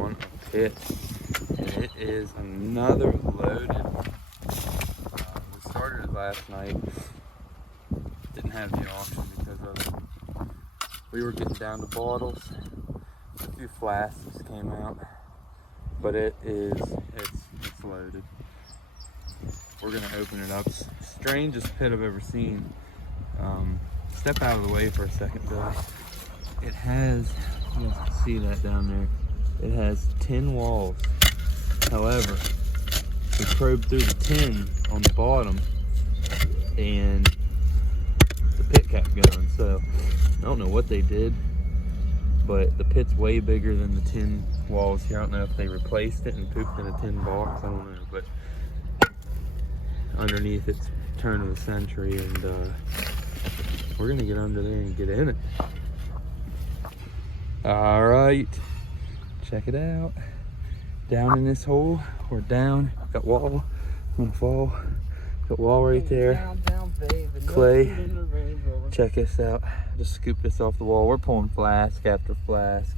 on a pit, and it is another loaded. We started it last night. Didn't have the auction because we were getting down to bottles. A few flasks came out, but it's loaded. We're gonna open it up. Strangest pit I've ever seen. Step out of the way for a second though. It has, you can see that down there. It has 10 walls. However, we probed through the 10 on the bottom and the pit kept going. So I don't know what they did, but the pit's way bigger than the 10 walls here. I don't know if they replaced it and pooped in a tin box. I don't know, but underneath it's turn of the century, and we're gonna get under there and get in it. All right, check it out. Down in this hole, we're down. Got wall, I'm gonna fall. Got wall right there. Down, clay. Check this out. Just scoop this off the wall. We're pulling flask after flask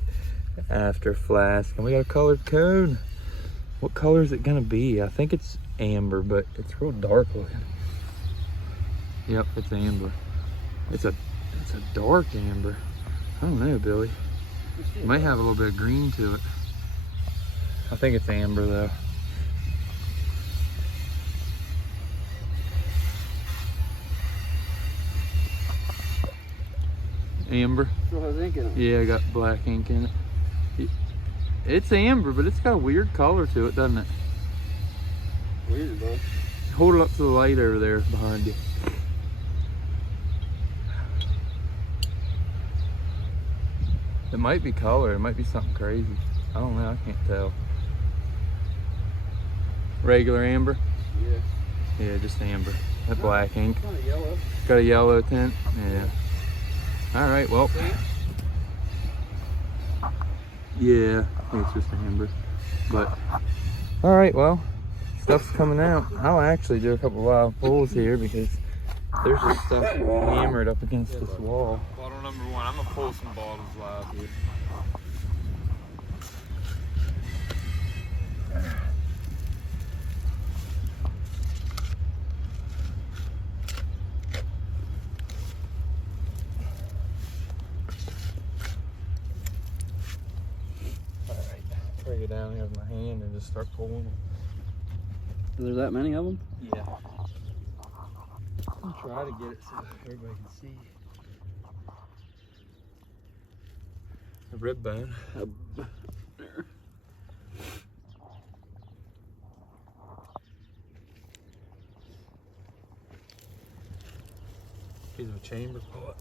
after flask, and we got a colored cone. What color is it gonna be? I think it's amber, but it's real dark looking. Yep, it's amber. It's a dark amber. I don't know, Billy. It might have a little bit of green to it. I think it's amber though. Amber. Yeah, I got black ink in it. It's amber, but it's got a weird color to it, doesn't it? Weird, bud. Hold it up to the light over there behind you. It might be color, it might be something crazy. I don't know, I can't tell. Regular amber? Yeah. Yeah, just amber. That black ink. Kind of yellow. Got a yellow tint? Yeah. Alright, well. Yeah, I think it's just amber. But, alright, well. Stuff's coming out. I'll actually do a couple of wild pulls here because there's just stuff hammered up against this wall. Bottle number 1. I'm gonna pull some bottles live here. Alright, bring it down here with my hand and just start pulling them. There's that many of them? Yeah. I'll try to get it so everybody can see. A rib bone. There. Piece of a chamber pot.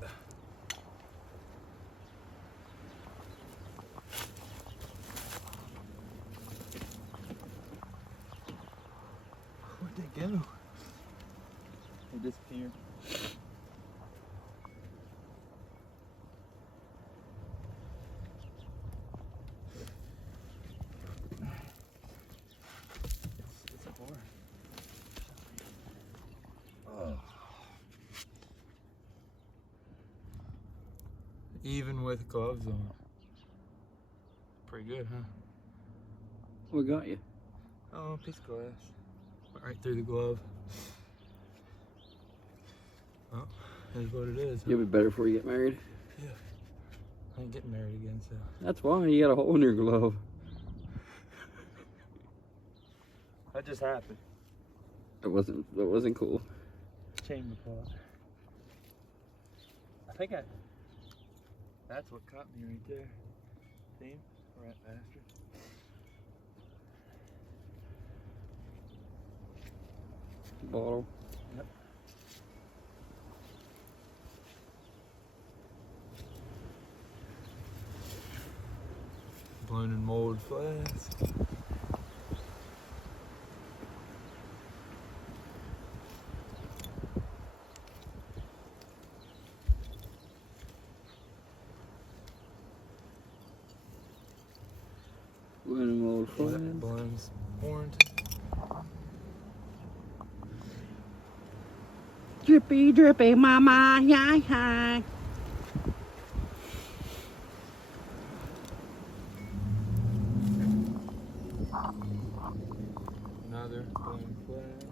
Where'd they go? They disappeared. It's hard. Oh. Even with gloves on. Pretty good, huh? What got you? Oh, a piece of glass. Went right through the glove. Oh, that's what it is. Huh? You'll be better before you get married. Yeah. I ain't getting married again, so. That's why you got a hole in your glove. That just happened. That wasn't cool. Chamber pot. I think that's what caught me right there. See? Rat bastard. Bottle. Yep. Blown and molded flask. Blown and molded flask. Blown's warranted. Drippy, drippy, mama, yeah, yeah. another blown flask.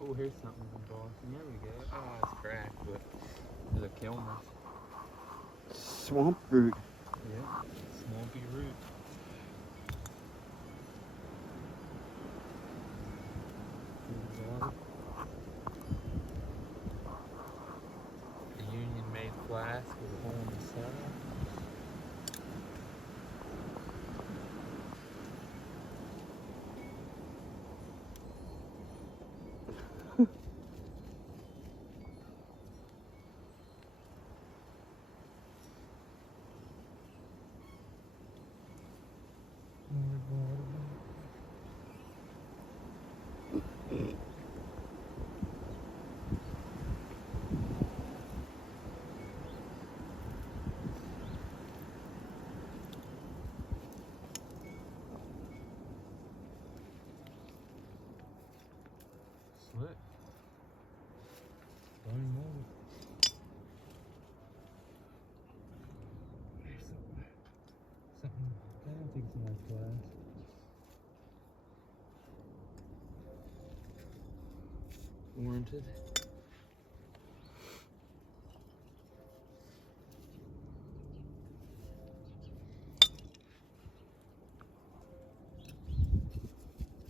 Oh, here's something embossing. There we go. Oh, it's cracked, but there's a Kilmer. Swamp fruit. Yeah, swampy root. The Union made flask with a hole in the side. Slick. Blown mold. There's something. I don't think it's in that glass. Warranted.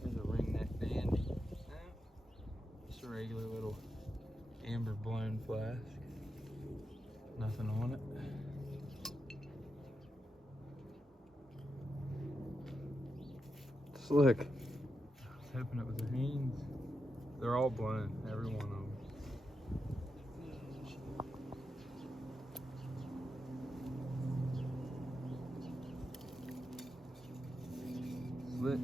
There's a ring neck dandy. Just a regular little amber blown flask. Nothing on it. Slick. I was hoping it was a Haynes. They're all blown, every one of them. Slick.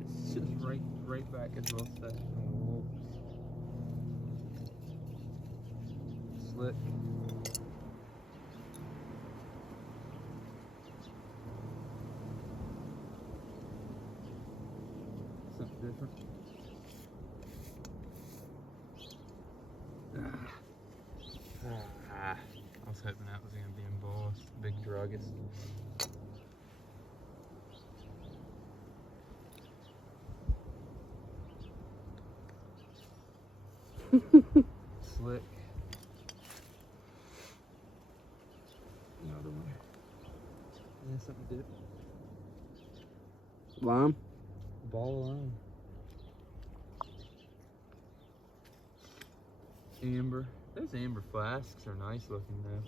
It's just right back as well set. Slick. Something different. I was hoping that was gonna be embossed. Big druggist. Slick. Another one. Yeah, something different. Lime. Ball of lime. Amber. Those amber flasks are nice looking though.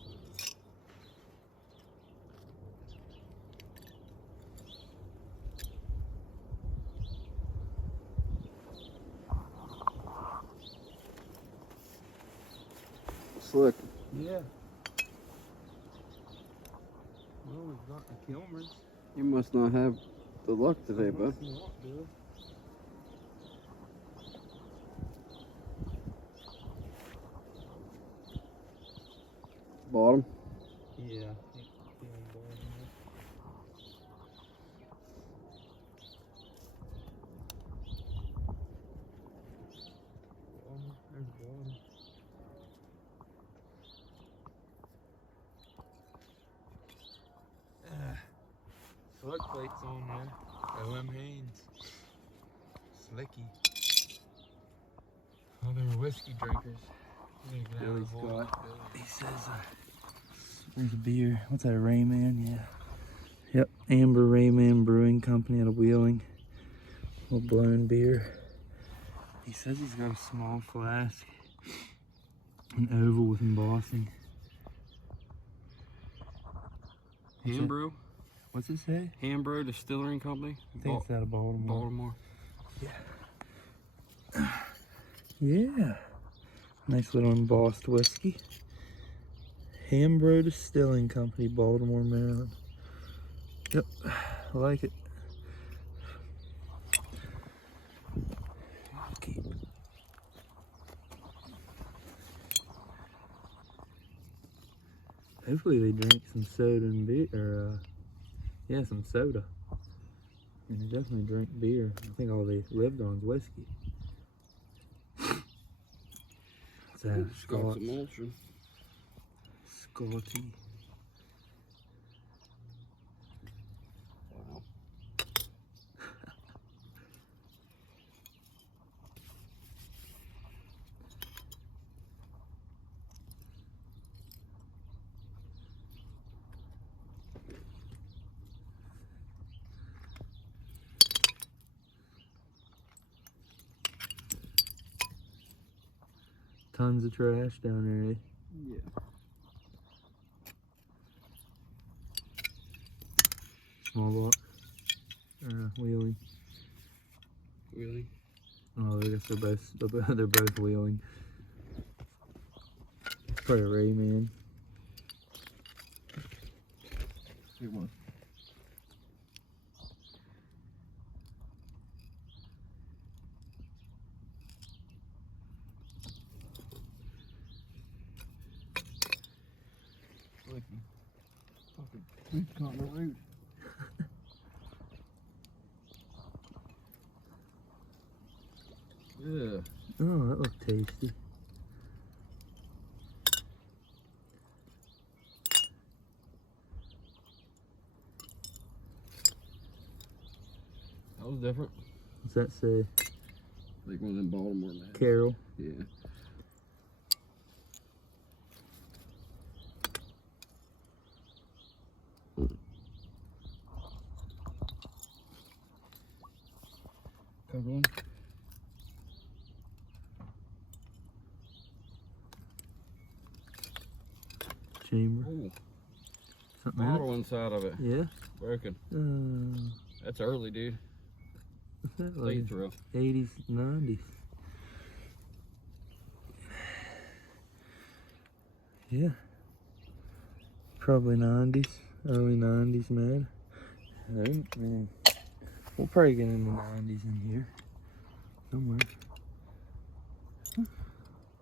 Slick. Yeah. Well, we've got the Kilmers. You must not have the luck today, bud. Bottom. Yeah. There's bottom. Plug plates on there. OM Haynes. Slicky. Oh, they were whiskey drinkers. Billy's got. He says, there's a beer. What's that, Rayman? Yeah. Yep, Amber Rayman Brewing Company out of Wheeling. Little blown beer. He says he's got a small flask. An oval with embossing. Hambro. What's it say? Hambro Distillery Company. I think it's out of Baltimore. Baltimore. Yeah. Yeah. Nice little embossed whiskey. Hambro Distilling Company, Baltimore, Maryland. Yep, I like it. Okay. Hopefully they drink some soda and beer, or yeah, some soda. And they definitely drink beer. I think all they lived on is whiskey. What's that? Scott's. Scotch. Scotty. tons of trash down there, eh? Yeah. Small block. Wheeling. Really? Oh, I guess they're both wheeling. Probably a Ray, man. Good one. Fucking roots caught in the root. Yeah. Oh, that looked tasty. That was different. What's that say? Like one of them Baltimore lads. Carol. Yeah. Cover one. Chamber. Oh, Something in it? bottle inside of it. Yeah. Broken. That's early, dude. What's that Late like? throw. 80s, 90s. Yeah. Probably 90s. Early 90s, man. Man. We'll probably get in the 90s in here. Somewhere.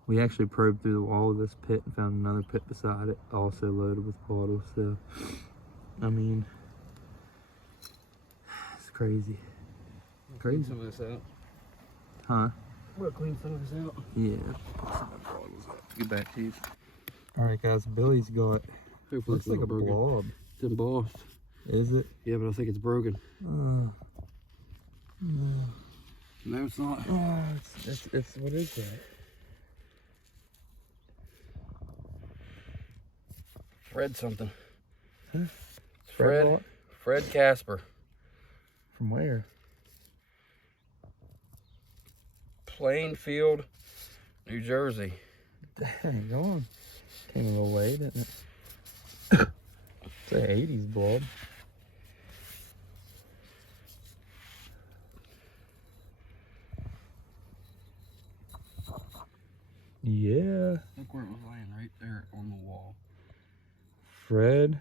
We actually probed through the wall of this pit and found another pit beside it, also loaded with bottles. So, I mean, it's crazy. Clean some of this out. Huh? We'll clean some of this out. Yeah. Put some of the bottles up. Get back to you. Alright, guys, Billy's got, Hopefully looks it's like not a broken. blob. It's embossed. Is it? Yeah, but I think it's broken. No, No, it's not. it's what is that? Fred something. Huh? Fred. what? Fred Casper. From where? Plainfield, New Jersey. Dang on. Came a little late, didn't it? It's an 80s blob. Yeah. Look where it was laying, right there on the wall. Fred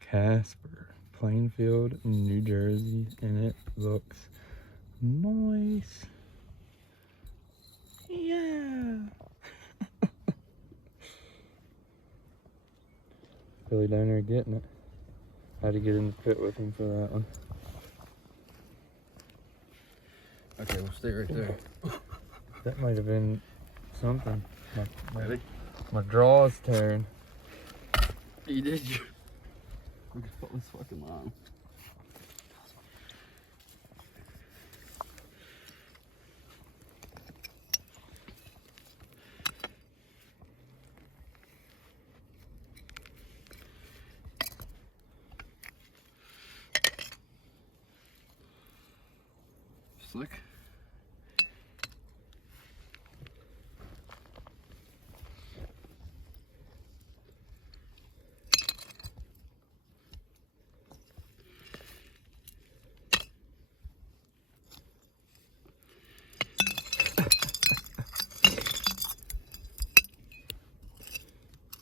Casper, Plainfield, New Jersey, and it looks nice. Yeah. Billy down there getting it. Had to get in the pit with him for that one. Okay, we'll stay right there. That might have been something. Ready? My draw's tearing. You did you? We can put this fucking line. Slick.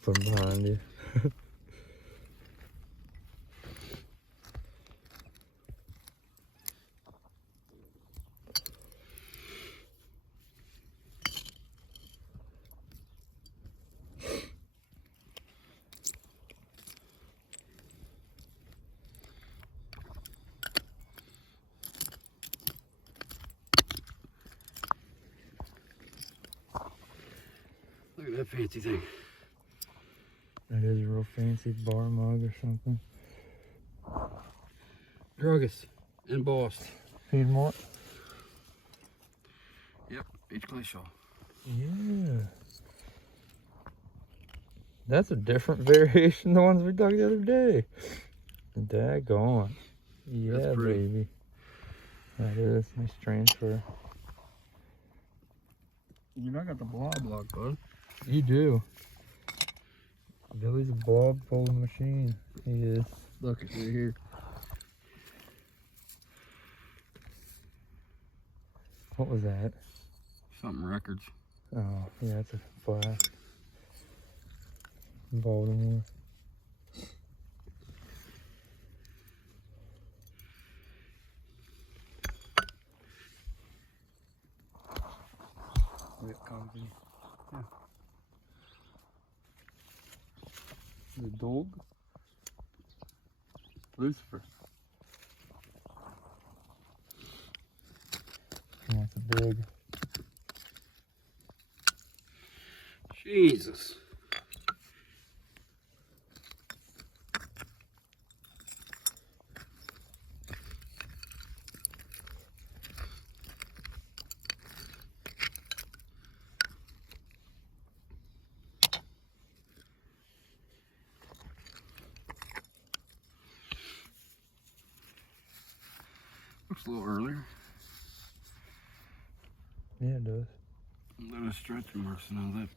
From behind you. Look at that fancy thing. That is a real fancy bar mug or something. Druggist, embossed. Feed more? Yep, each clay shaw. Yeah. That's a different variation than the ones we dug the other day. Daggone. Yeah, That's pretty. baby. That is. Nice transfer. You know I got the blob lock, bud. You do. Billy's a blob pulling machine. He is. Look, it's right here. What was that? Something records. Oh, yeah, that's a flask. Baltimore. Whip company. Yeah. The dog? Lucifer. That's a big. Jesus. Looks a little earlier. Yeah, it does. Little stretching marks and all that.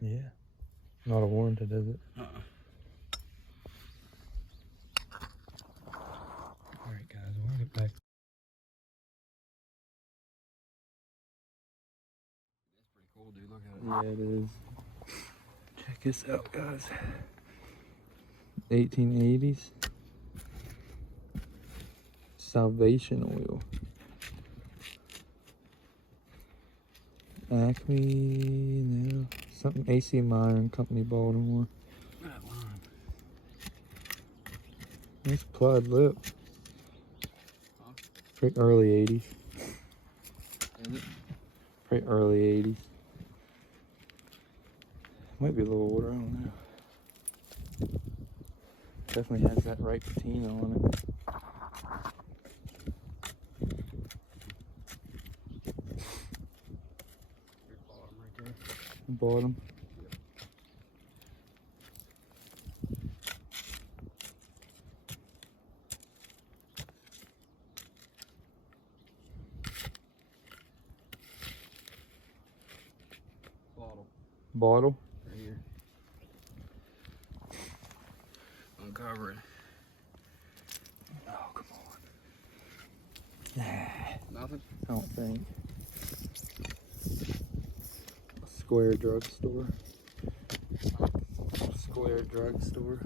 Yeah. Not a warranted, is it? Alright, guys, we'll get back. That's pretty cool, dude. Look at it. Yeah, it is. Check this out, guys. 1880s. Salvation oil. Acme, no, something AC Meyer and Company, Baltimore. Look at that line. Nice plaid lip. Huh? Pretty early 80s. Is it? Pretty early 80s. Might be a little older, I don't know. Definitely has that right patina on it. Bottom right there. Bottom. Bottle. Bottle. Right here. Uncover it. Oh, come on. Nothing? I don't think. Square drugstore. Square drugstore.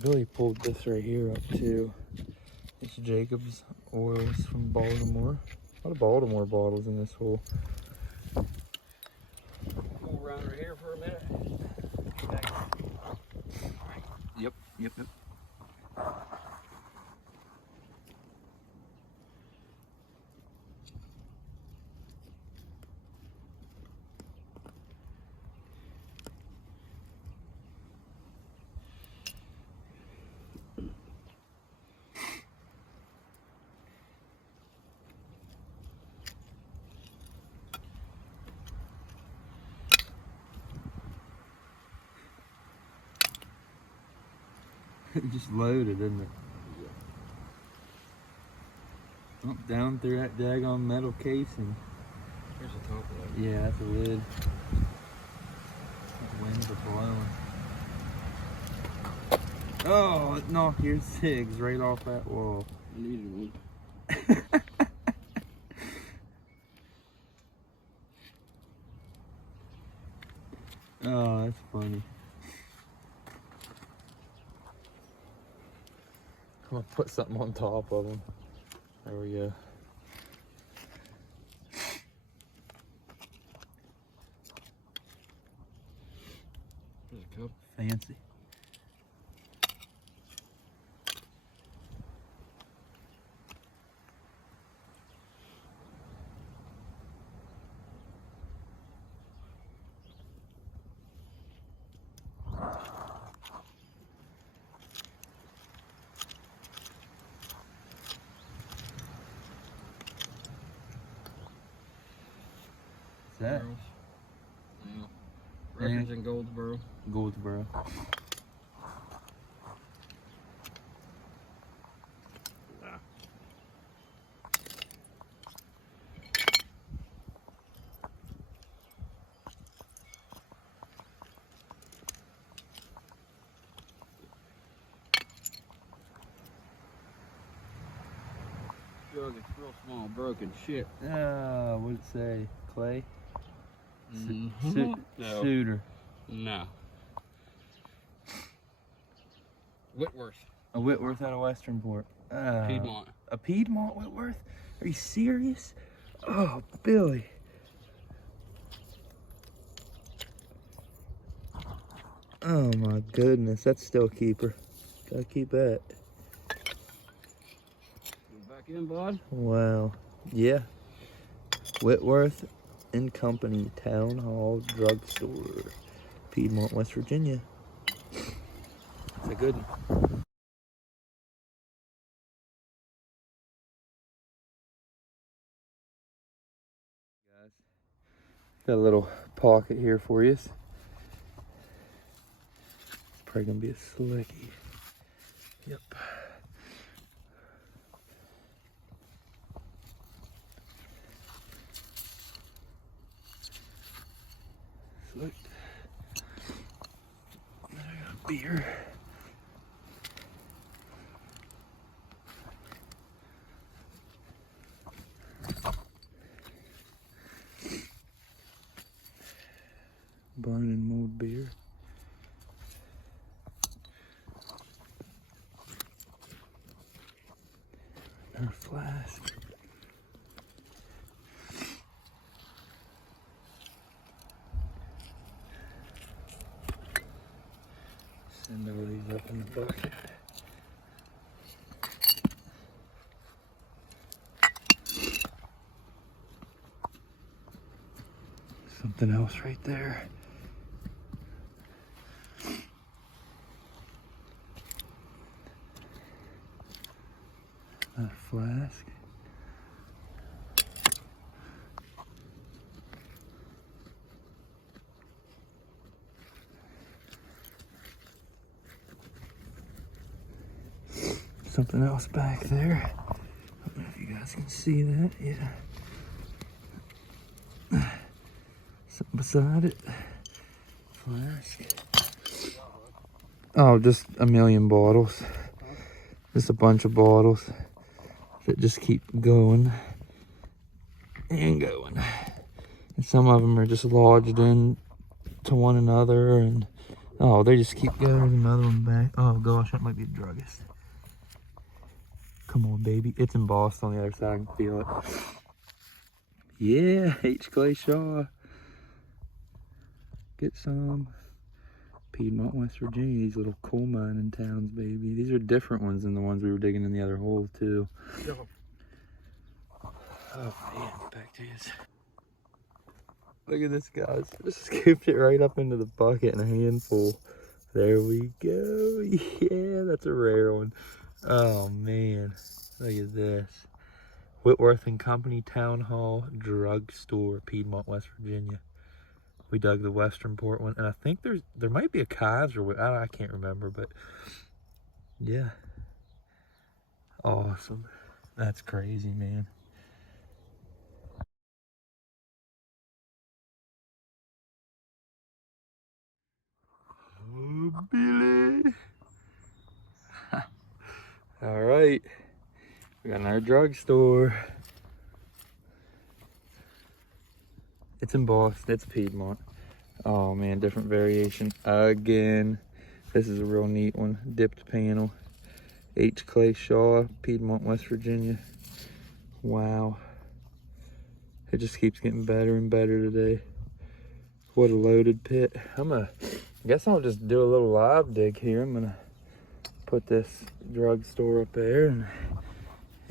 Billy pulled this right here up too. It's Jacob's oils from Baltimore. A lot of Baltimore bottles in this hole. Go around right here for a minute. Yep. It just loaded, didn't it? Yeah. Up, down through that daggone metal casing. Here's the top of that. Yeah, that's a lid. The winds are blowing. Oh, it knocked your cigs right off that wall. I needed one. Oh, that's funny. I'm gonna put something on top of them. There we go. Here's a cup. Fancy. That? Barrels. Yeah. Records in Goldsboro. Goldsboro. druggist, real small, broken shit. What'd it say? Clay? No. Shooter. No. Whitworth. A Whitworth out of Westernport. Piedmont. A Piedmont Whitworth? Are you serious? Oh, Billy. Oh my goodness, that's still a keeper. Gotta keep that. Go back in, bud. Wow. Yeah. Whitworth and Company Town Hall Drugstore, Piedmont, West Virginia. It's a good one. Guys, got a little pocket here for you. It's probably gonna be a slicky. Yep. Slick. Beer. Blind and mold beer. Our flask. Send all these up in the bucket. Something else right there. Another flask. Something else back there. I don't know if you guys can see that. Yeah. Something beside it. Flask. Oh, just a million bottles. Just a bunch of bottles that just keep going and going. And some of them are just lodged in to one another, and oh, they just keep going. There's another one back. Oh gosh, that might be a druggist. Come on, baby. It's embossed on the other side. I can feel it. Yeah, H. Clay Shaw. Get some. Piedmont, West Virginia. These little coal mining towns, baby. These are different ones than the ones we were digging in the other hole, too. Oh, man. Back to you. Look at this, guys. Just scooped it right up into the bucket in a handful. There we go. Yeah, that's a rare one. Oh, man. Look at this. Whitworth and Company Town Hall Drugstore, Piedmont, West Virginia. We dug the Westernport one, and I think there might be a Kaiser. I can't remember, but yeah, awesome. That's crazy, man. Oh, Billy. All right, we got another drugstore. It's embossed. It's Piedmont. Oh man, different variation again. This is a real neat one. Dipped panel. H. Clay Shaw, Piedmont, West Virginia. Wow. It just keeps getting better and better today. What a loaded pit. I guess I'll just do a little live dig here. I'm gonna put this drugstore up there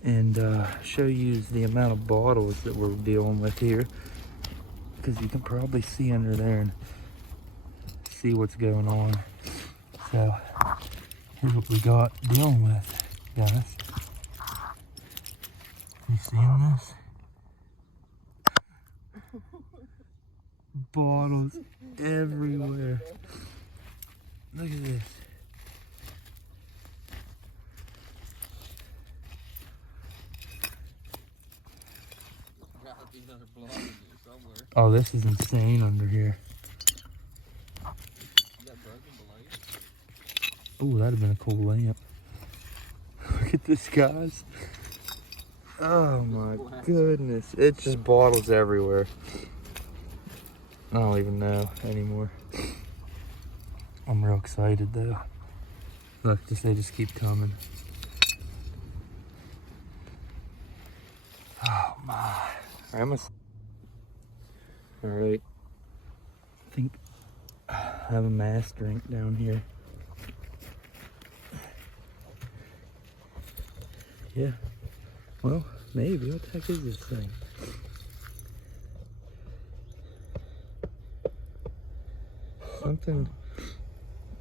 and show you the amount of bottles that we're dealing with here, because you can probably see under there and see what's going on. So here's what we got dealing with, guys. You seeing this? Bottles everywhere. Look at this. Oh, this is insane under here. Oh, that'd have been a cool lamp. Look at this, guys. Oh my goodness. It's just bottles everywhere. I don't even know anymore. I'm real excited though. Look, they just keep coming. Oh my. Alright. I think I have a mass drink down here. Yeah. Well, maybe. What the heck is this thing? Something.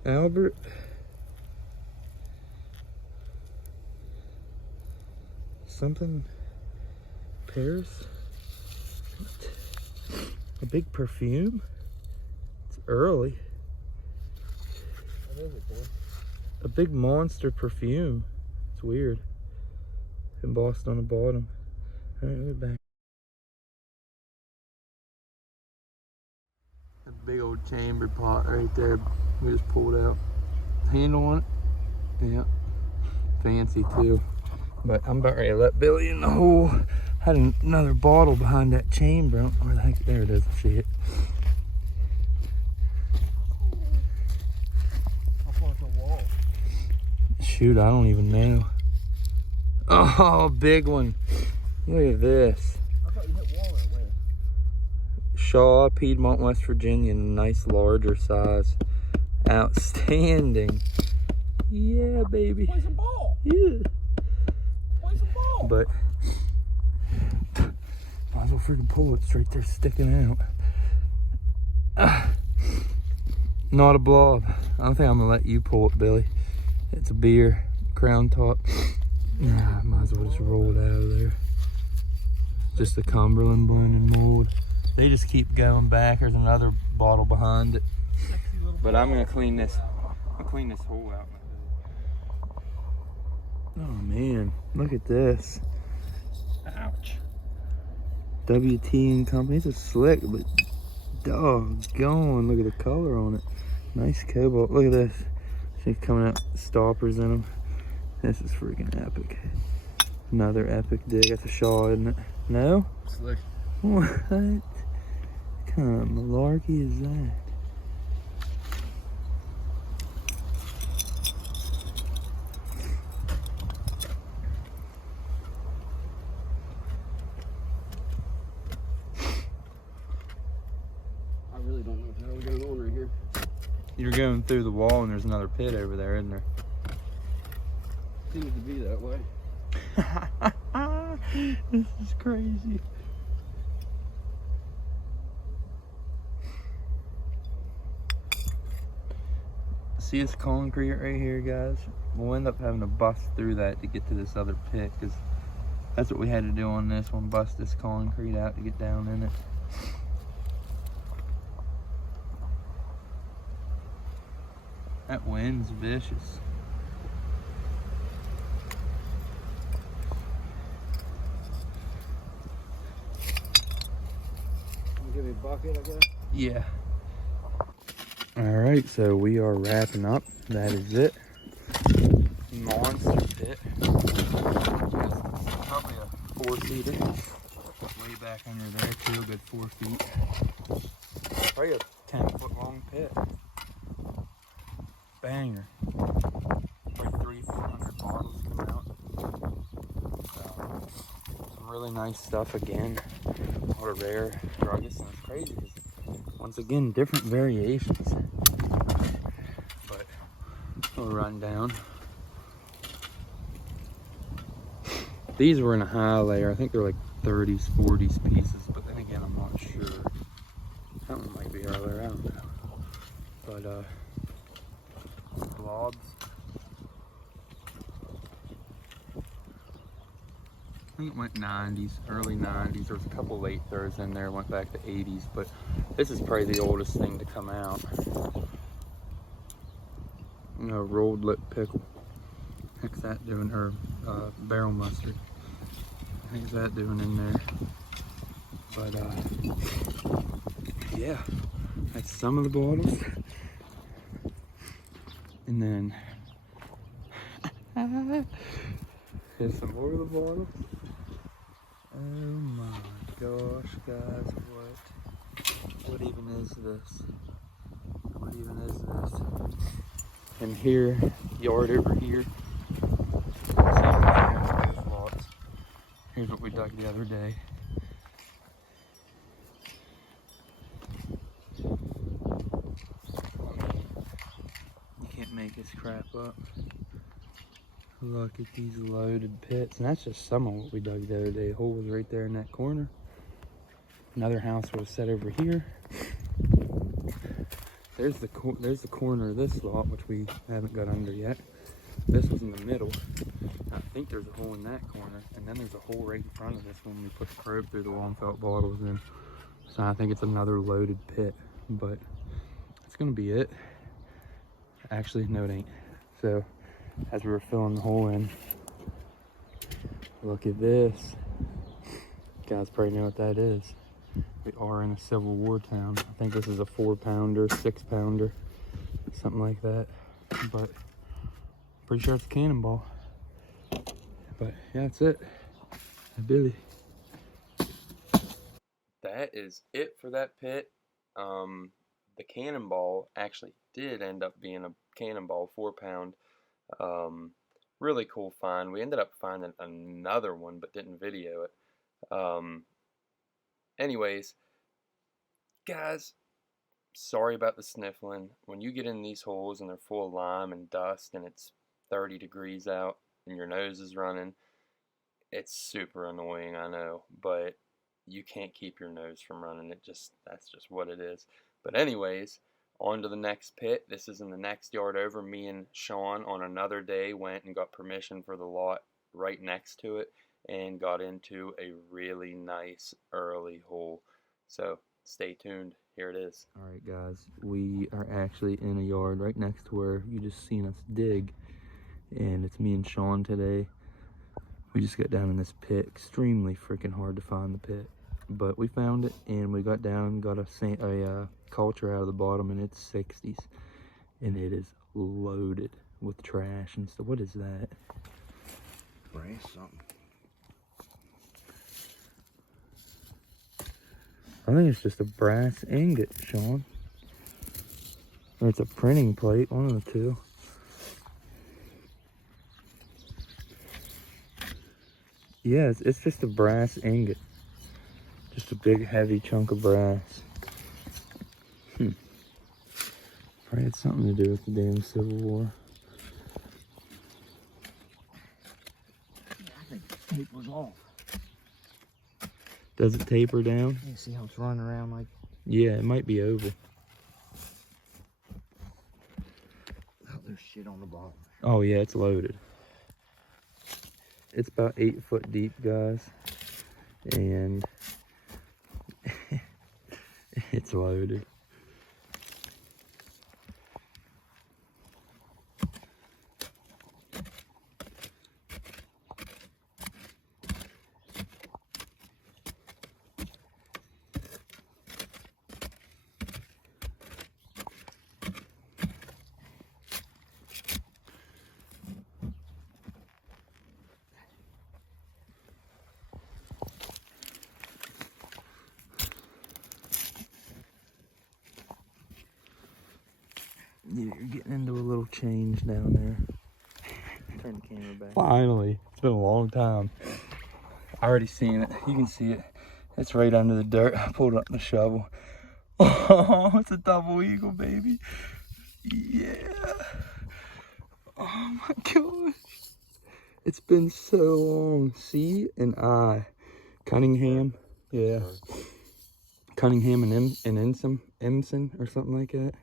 Albert. Something. Paris. What? A big perfume? It's early. What is it, boy? A big monster perfume. It's weird. Embossed on the bottom. Alright, we're back. A big old chamber pot right there. We just pulled out. Handle on it. Yeah. Fancy too. But I'm about ready to let Billy in the hole. Had another bottle behind that chamber. Where the heck? There it is. I see it. How far from the wall? Shoot, I don't even know. Oh, big one. Look at this. I thought you hit wall that way. Shaw, Piedmont, West Virginia. Nice larger size. Outstanding. Yeah, baby. Play some ball. Yeah. Play some ball. But might as well freaking pull it. It's right there sticking out. Not a blob. I don't think I'm gonna let you pull it, Billy. It's a beer. Crown top. Nah, might as well just roll it out of there. Just the Cumberland blend and mold. They just keep going back. There's another bottle behind it. But I'm gonna clean this. I'll clean this hole out. Oh man, look at this. Ouch. WT and Company. It's a slick, but doggone. Look at the color on it. Nice cobalt. Look at this. She's coming out stoppers in them. This is freaking epic. Another epic dig. That's a Shaw, isn't it? No? Slick. What kind of malarkey is that? I really don't know what the hell is going on right here. You're going through the wall and there's another pit over there, isn't there? Seems to be that way. This is crazy. See this concrete right here, guys? We'll end up having to bust through that to get to this other pit, because that's what we had to do on this one, bust this concrete out to get down in it. That wind's vicious. Give me a bucket, I guess. Yeah. Alright, so we are wrapping up. That is it. Monster pit. Probably a 4-seater. Way back under there too, a good 4 feet. Probably a 10-foot long pit. Banger. Probably 300-400 bottles come out. Some really nice stuff again. What a rare druggist, and it's crazy because once again different variations. But we'll run down. These were in a high layer. I think they're like 30s, 40s pieces, but then again I'm not sure. That one might be earlier, I don't know. But blobs. I think it went 90s, early 90s. There was a couple late throws in there, went back to 80s, but this is probably the oldest thing to come out. You know, rolled lip pickle. Heck's that doing? Or barrel mustard. Heck's that doing in there? But yeah, that's some of the bottles. And then here's some more of the bottles. Oh my gosh, guys, what even is this? What even is this? And here, yard over here. Same thing, those lots. Here's what we dug the other day. You can't make this crap up. Look at these loaded pits, and that's just some of what we dug the other day. The hole was right there in that corner. Another house was set over here. There's the corner of this lot, which we haven't got under yet. This was in the middle. I think there's a hole in that corner, and then there's a hole right in front of this one. We put the probe through the wall and felt bottles in. So I think it's another loaded pit, but it's gonna be it. Actually, no, it ain't. So as we were filling the hole in, look at this. You guys probably know what that is. We are in a Civil War town. I think this is a 4-pounder, 6-pounder, something like that. But pretty sure it's a cannonball. But yeah, that's it. Billy. That is it for that pit. The cannonball actually did end up being a cannonball, 4-pound. Really cool find. We ended up finding another one, but didn't video it. Anyways, guys, sorry about the sniffling. When you get in these holes and they're full of lime and dust and it's 30 degrees out and your nose is running, it's super annoying, I know, but you can't keep your nose from running. That's just what it is. But anyways, on to the next pit. This is in the next yard over. Me and Sean on another day went and got permission for the lot right next to it and got into a really nice early hole. So stay tuned. Here it is. Alright guys, we are actually in a yard right next to where you just seen us dig. And it's me and Sean today. We just got down in this pit. Extremely freaking hard to find the pit. But we found it and we got down, got a culture out of the bottom, and it's 60s. And it is loaded with trash and stuff. What is that? Brass something. I think it's just a brass ingot, Sean. Or it's a printing plate, one of the two. Yeah, it's just a brass ingot. Just a big heavy chunk of brass. Probably had something to do with the damn Civil War. Yeah, I think the tape was off. Does it taper down? You see how it's running around like? Yeah, it might be over. Oh, there's shit on the bottom. Oh yeah, it's loaded. It's about 8 foot deep, guys. And it's loaded. You're getting into a little change down there. Turn the camera back. Finally. It's been a long time. I already seen it. You can see it. It's right under the dirt. I pulled up the shovel. Oh, it's a double eagle, baby. Yeah. Oh my gosh. It's been so long. C and I. Cunningham. Yeah. Cunningham and Emson or something like that.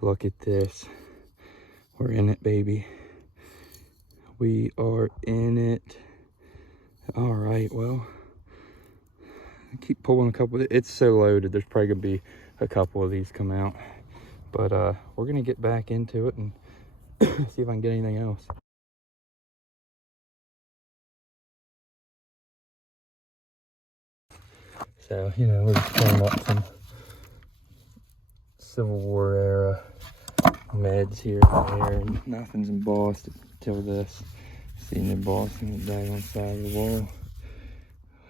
Look at this. We're in it, baby. We are in it. All right, well, I keep pulling a couple. It's so loaded. There's probably gonna be a couple of these come out, but we're gonna get back into it and see if I can get anything else. So, you know, we're just pulling up some Civil War era meds here and there, and nothing's embossed until this. Seeing the embossing the diagonal side of the wall.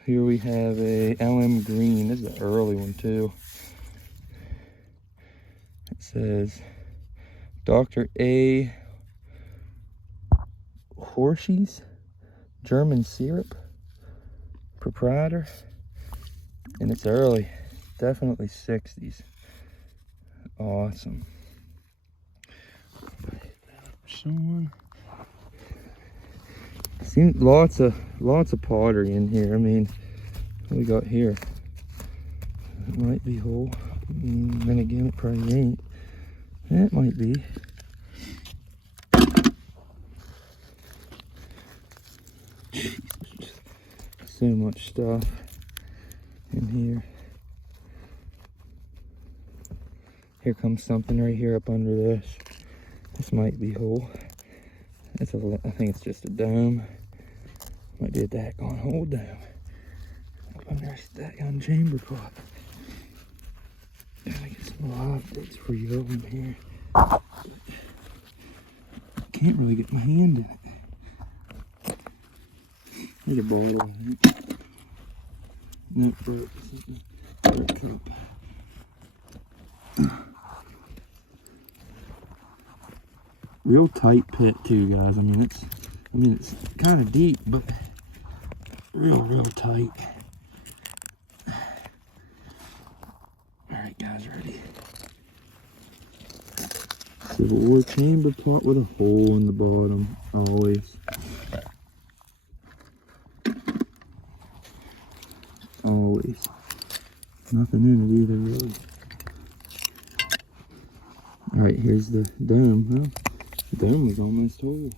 Here we have a LM green. This is an early one too. It says Dr. A. Horsch's German syrup proprietor, and it's early, definitely 60s. Awesome. Someone seen lots of pottery in here. I mean, what we got here? It might be whole. Then again, it probably ain't. That might be. Jesus, so much stuff in here. Here comes something right here up under this. This might be whole. I think it's just a dome. Might be a daggone whole dome. Up under this daggone chamber pot. Gotta get some live bits for you over here. Can't really get my hand in it. Need a bottle, I think. No, broke. Broke cup. Real tight pit too, guys. I mean it's kind of deep, but real tight. All right, guys, ready? Civil War chamber pot with a hole in the bottom, always. Always. Nothing in it either, really. All right, here's the dome, huh? The dome was almost whole.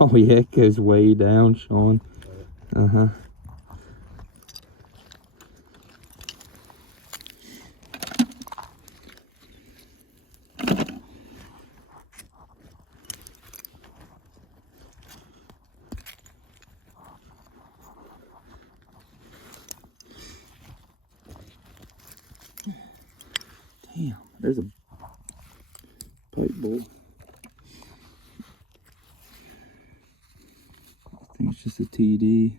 Oh yeah, it goes way down, Sean. Uh-huh. Damn, there's a pipe bowl. I think it's just a TD.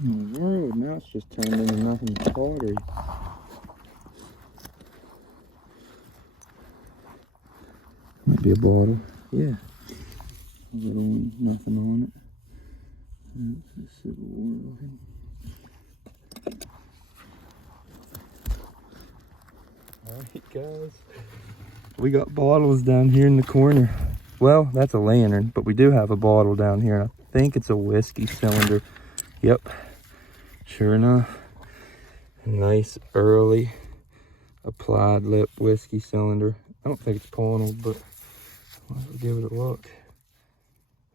In the world, now it's just turned into nothing but pottery. Might be a bottle. Yeah. A little nothing on it. That's a Civil War looking. Alright, guys. We got bottles down here in the corner. Well, that's a lantern, but we do have a bottle down here. I think it's a whiskey cylinder. Yep. Sure enough. A nice early applied lip whiskey cylinder. I don't think it's pulling, but let's give it a look.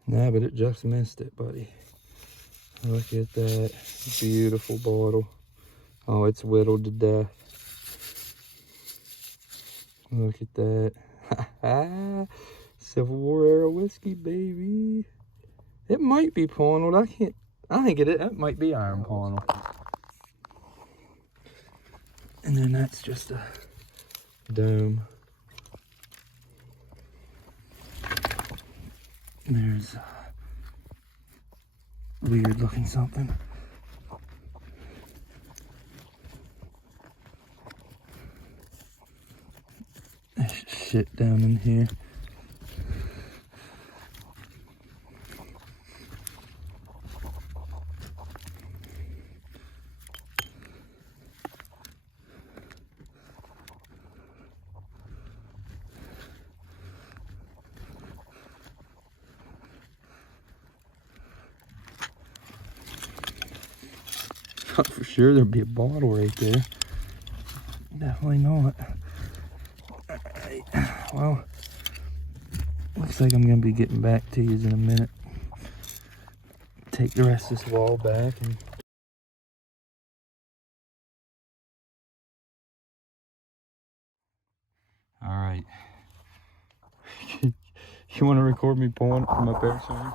Nah, but it just missed it, buddy. Look at that. Beautiful bottle. Oh, it's whittled to death. Look at that. Civil War era whiskey, baby. It might be pulling. I think it might be iron pulling. And then that's just a dome. There's a weird looking something. There's shit down in here. Thought for sure there'd be a bottle right there. Definitely not. Alright, well, looks like I'm gonna be getting back to you in a minute. Take the rest of this wall back and You want to record me pulling it from up there, son?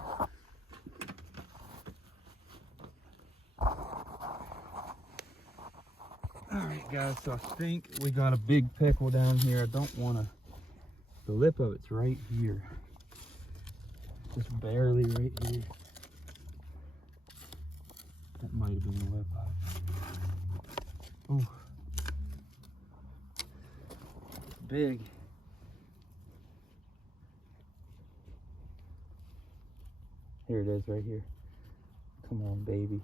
Alright guys, so I think we got a big pickle down here. I don't want to... The lip of it's right here. Just barely right here. That might have been the lip of it. Ooh. It's big. Here it is right here. Come on, baby.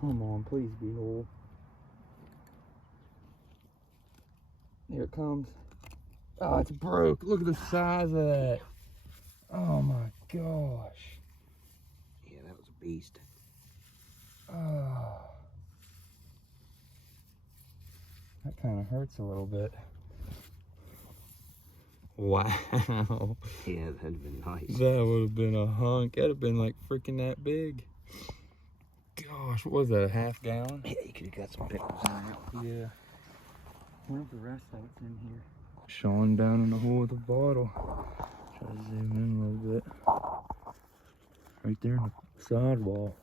Come on, please be whole. Here it comes. Oh, it's broke. Look at the size of that. Oh my gosh. Yeah, that was a beast. Oh. That kind of hurts a little bit. Wow. Yeah, that'd have been nice. That would have been a hunk. That'd have been like freaking that big. Gosh, what was that, a half gallon? Yeah, you could have got some pickles in there. Yeah. I wonder if the rest of it's in here. Sean down in the hole with the bottle. Try to zoom in a little bit. Right there in the sidewall.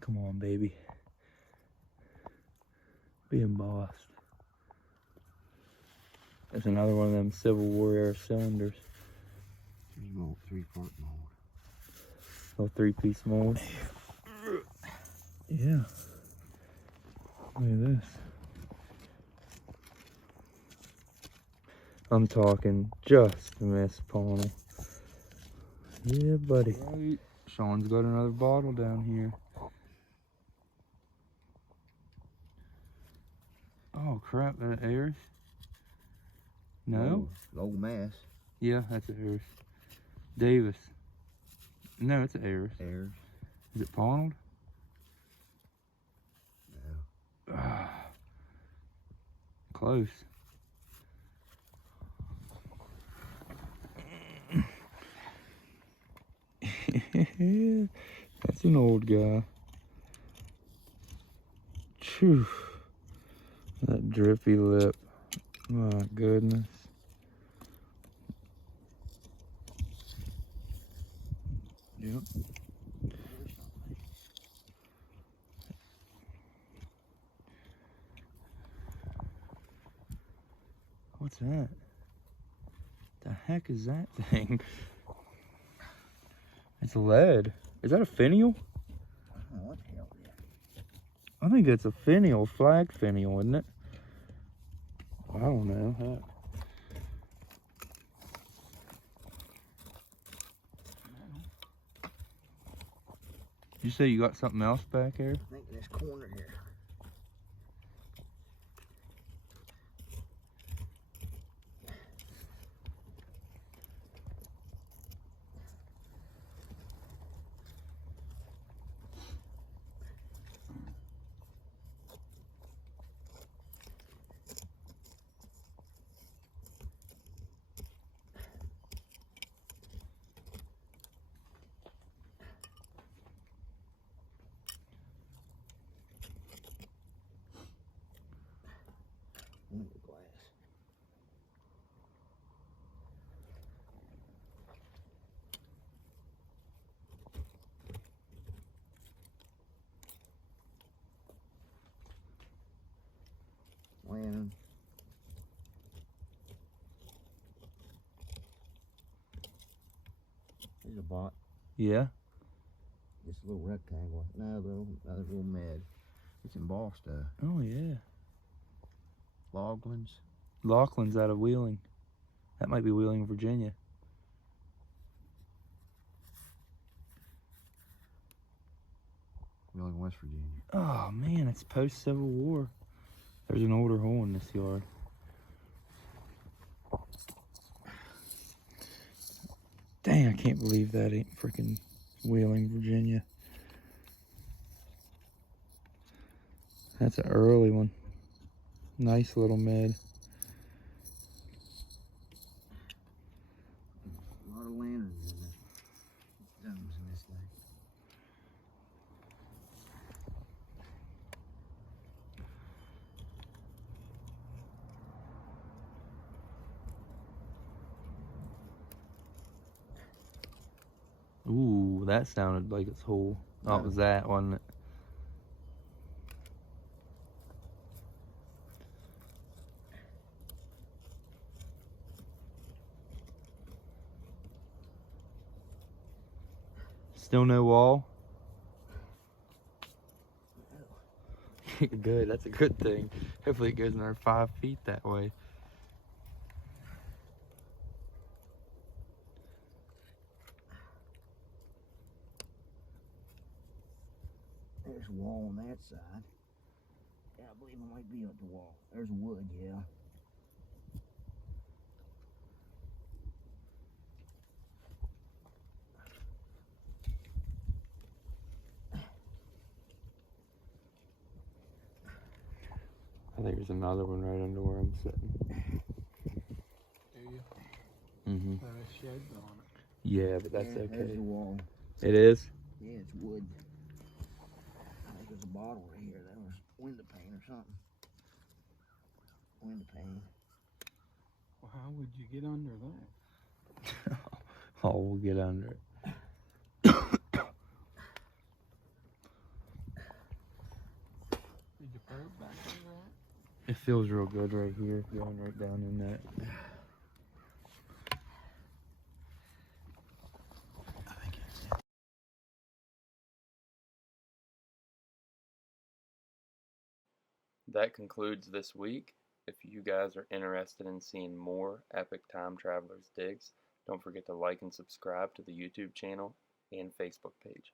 Come on, baby. Be embossed. There's another one of them Civil War era cylinders. 3-part mold. Oh, 3-piece mold. Yeah. Look at this. I'm talking just miss Pawnee. Yeah, buddy. Right. Sean's got another bottle down here. Oh crap, that airs? No? Old mass. Yeah, that's an airs. Davis. No, it's an airs. Airs. Is it Pawned? No. Close. That's an old guy. Phew. That drippy lip. My goodness. Yep. What's that? The heck is that thing? It's lead. Is that a finial? I don't know what the hell it is. I think it's a finial, flag finial, isn't it? I don't know. Heck. You say you got something else back here? I think in this corner here. The glass. When there's a bot. Yeah. This little rectangle. No, another little med. It's embossed. Oh yeah. Loglands. Laughlin's out of Wheeling. That might be Wheeling, Virginia. Wheeling, West Virginia. Oh man, it's post-Civil War. There's an older hole in this yard. Dang, I can't believe that ain't freaking Wheeling, Virginia. That's an early one. Nice little med. A lot of lanterns in this. Domes in this thing. Ooh, that sounded like it's whole. Oh, it was that, wasn't it? Still no wall? Good, that's a good thing. Hopefully it goes another 5 feet that way. There's a wall on that side. Yeah, I believe it might be up the wall. There's wood, yeah. I think there's another one right under where I'm sitting. Do you? Mm-hmm. There's sheds on it. Yeah, but that's There's okay. the wall. It is? Yeah, it's wood. I think there's a bottle right here. That was window pane or something. Window pane. Well, how would you get under that? Oh, we'll get under it. Did you probe back under that? It feels real good right here, going right down in that. That concludes this week. If you guys are interested in seeing more Epic Time Travelers digs, don't forget to like and subscribe to the YouTube channel and Facebook page.